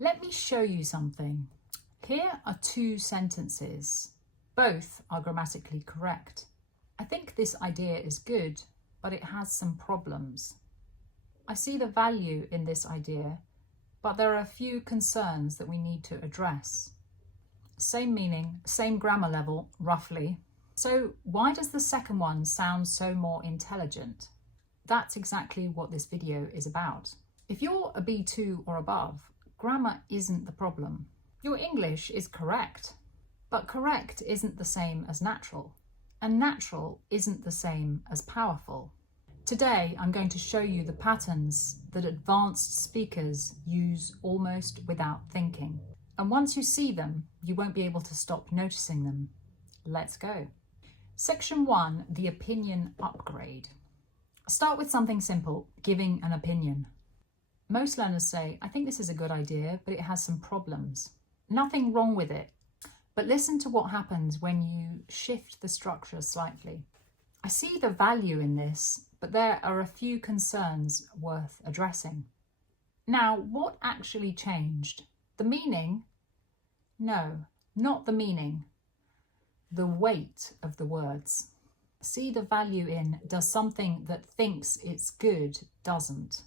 Let me show you something. Here are two sentences. Both are grammatically correct. I think this idea is good, but it has some problems. I see the value in this idea, but there are a few concerns that we need to address. Same meaning, same grammar level, roughly. So why does the second one sound so more intelligent? That's exactly what this video is about. If you're a B2 or above, grammar isn't the problem. Your English is correct, but correct isn't the same as natural, and natural isn't the same as powerful. Today, I'm going to show you the patterns that advanced speakers use almost without thinking. And once you see them, you won't be able to stop noticing them. Let's go. Section 1, the opinion upgrade. Start with something simple, giving an opinion. Most learners say, I think this is a good idea, but it has some problems. Nothing wrong with it, but listen to what happens when you shift the structure slightly. I see the value in this, but there are a few concerns worth addressing. Now, what actually changed? The meaning? No, not the meaning. The weight of the words. See the value in does something that thinks it's good doesn't.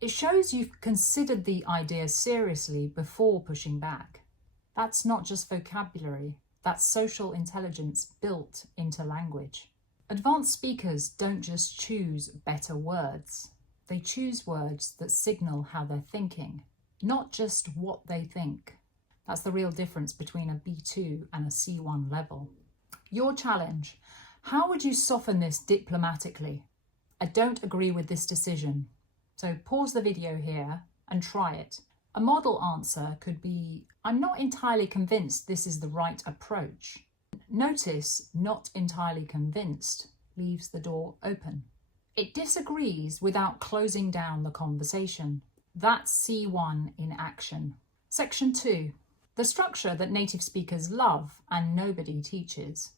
It shows you've considered the idea seriously before pushing back. That's not just vocabulary, that's social intelligence built into language. Advanced speakers don't just choose better words. They choose words that signal how they're thinking, not just what they think. That's the real difference between a B2 and a C1 level. Your challenge: how would you soften this diplomatically? I don't agree with this decision. So pause the video here and try it. A model answer could be, I'm not entirely convinced this is the right approach. Notice not entirely convinced leaves the door open. It disagrees without closing down the conversation. That's C1 in action. Section 2, the structure that native speakers love and nobody teaches.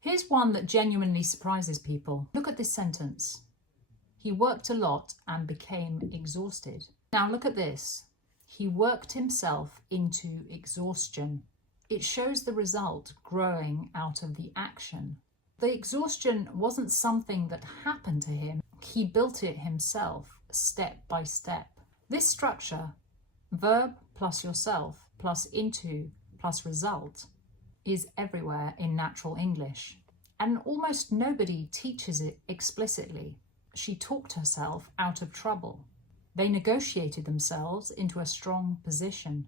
Here's one that genuinely surprises people. Look at this sentence. He worked a lot and became exhausted. Now look at this. He worked himself into exhaustion. It shows the result growing out of the action. The exhaustion wasn't something that happened to him. He built it himself, step by step. This structure, verb plus yourself plus into plus result, is everywhere in natural English. And almost nobody teaches it explicitly. She talked herself out of trouble. They negotiated themselves into a strong position.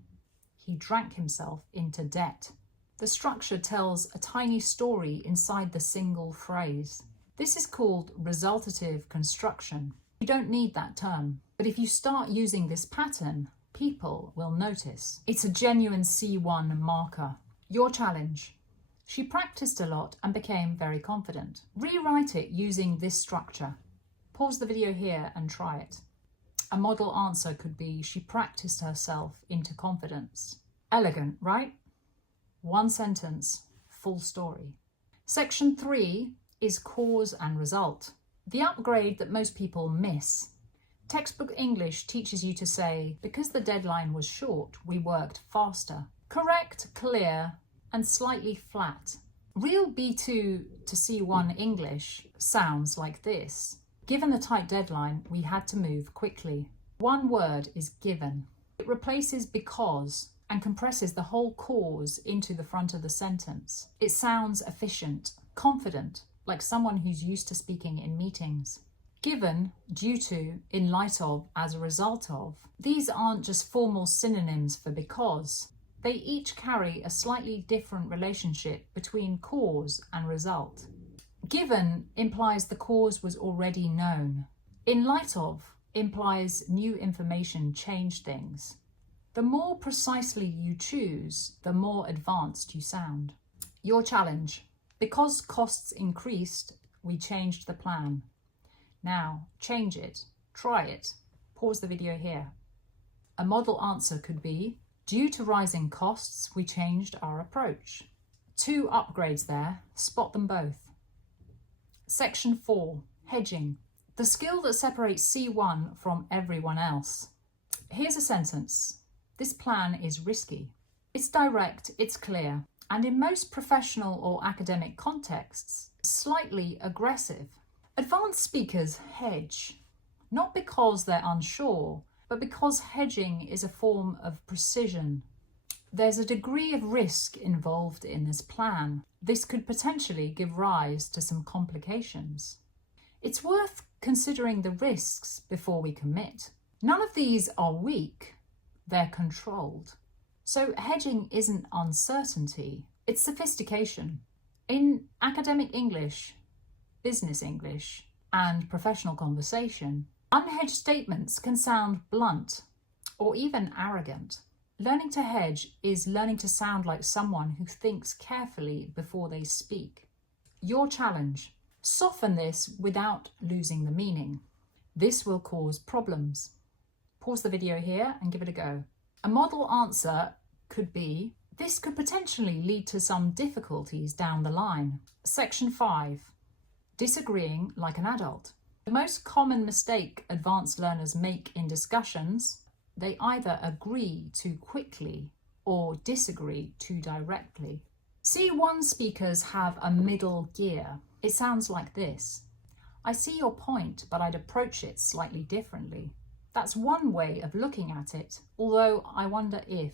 He drank himself into debt. The structure tells a tiny story inside the single phrase. This is called resultative construction. You don't need that term, but if you start using this pattern, people will notice. It's a genuine C1 marker. Your challenge: she practiced a lot and became very confident. Rewrite it using this structure. Pause the video here and try it. A model answer could be, she practiced herself into confidence. Elegant, right? One sentence, full story. Section 3 is cause and result. The upgrade that most people miss. Textbook English teaches you to say, because the deadline was short, we worked faster. Correct, clear, and slightly flat. Real B2 to C1 English sounds like this. Given the tight deadline, we had to move quickly. One word is given. It replaces because and compresses the whole cause into the front of the sentence. It sounds efficient, confident, like someone who's used to speaking in meetings. Given, due to, in light of, as a result of. These aren't just formal synonyms for because. They each carry a slightly different relationship between cause and result. Given implies the cause was already known. In light of implies new information changed things. The more precisely you choose, the more advanced you sound. Your challenge: because costs increased, we changed the plan. Now, change it, try it, pause the video here. A model answer could be, due to rising costs, we changed our approach. Two upgrades there, spot them both. Section 4, hedging. The skill that separates C1 from everyone else. Here's a sentence. This plan is risky. It's direct, it's clear, and in most professional or academic contexts, slightly aggressive. Advanced speakers hedge, not because they're unsure, but because hedging is a form of precision. There's a degree of risk involved in this plan. This could potentially give rise to some complications. It's worth considering the risks before we commit. None of these are weak, they're controlled. So hedging isn't uncertainty, it's sophistication. In academic English, business English, and professional conversation, unhedged statements can sound blunt or even arrogant. Learning to hedge is learning to sound like someone who thinks carefully before they speak. Your challenge: soften this without losing the meaning. This will cause problems. Pause the video here and give it a go. A model answer could be, this could potentially lead to some difficulties down the line. Section 5. Disagreeing like an adult. The most common mistake advanced learners make in discussions: they either agree too quickly or disagree too directly. C1 speakers have a middle gear. It sounds like this: I see your point, but I'd approach it slightly differently. That's one way of looking at it, although I wonder if.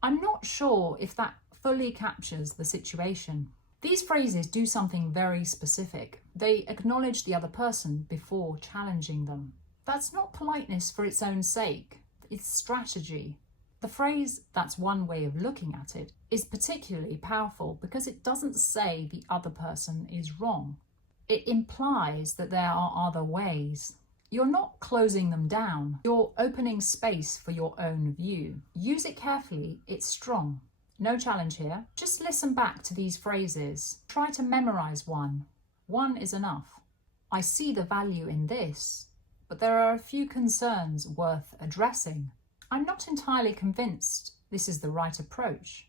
I'm not sure if that fully captures the situation. These phrases do something very specific. They acknowledge the other person before challenging them. That's not politeness for its own sake, it's strategy. The phrase, that's one way of looking at it, is particularly powerful because it doesn't say the other person is wrong. It implies that there are other ways. You're not closing them down, you're opening space for your own view. Use it carefully, it's strong. No challenge here. Just listen back to these phrases. Try to memorize one. One is enough. I see the value in this, but there are a few concerns worth addressing. I'm not entirely convinced this is the right approach.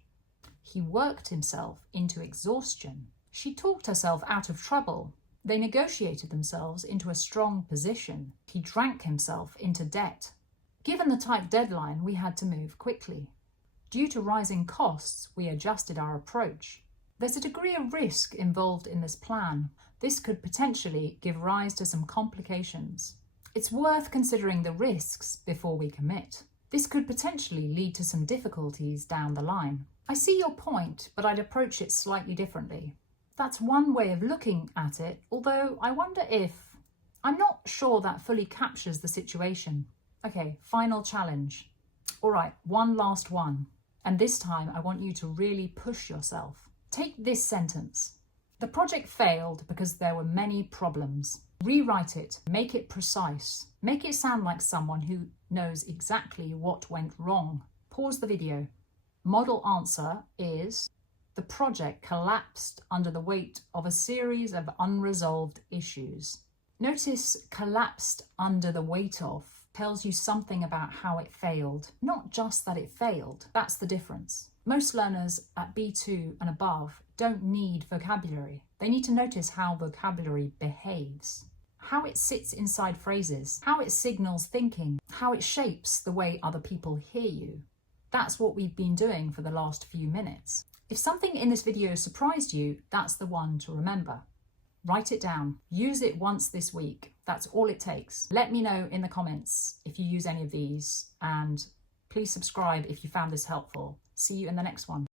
He worked himself into exhaustion. She talked herself out of trouble. They negotiated themselves into a strong position. He drank himself into debt. Given the tight deadline, we had to move quickly. Due to rising costs, we adjusted our approach. There's a degree of risk involved in this plan. This could potentially give rise to some complications. It's worth considering the risks before we commit. This could potentially lead to some difficulties down the line. I see your point, but I'd approach it slightly differently. That's one way of looking at it, although I wonder if. I'm not sure that fully captures the situation. Okay, final challenge. All right, one last one. And this time I want you to really push yourself. Take this sentence. The project failed because there were many problems. Rewrite it, make it precise. Make it sound like someone who knows exactly what went wrong. Pause the video. Model answer is, the project collapsed under the weight of a series of unresolved issues. Notice collapsed under the weight of tells you something about how it failed, not just that it failed. That's the difference. Most learners at B2 and above don't need vocabulary. They need to notice how vocabulary behaves, how it sits inside phrases, how it signals thinking, how it shapes the way other people hear you. That's what we've been doing for the last few minutes. If something in this video surprised you, that's the one to remember. Write it down. Use it once this week. That's all it takes. Let me know in the comments if you use any of these, and please subscribe if you found this helpful. See you in the next one.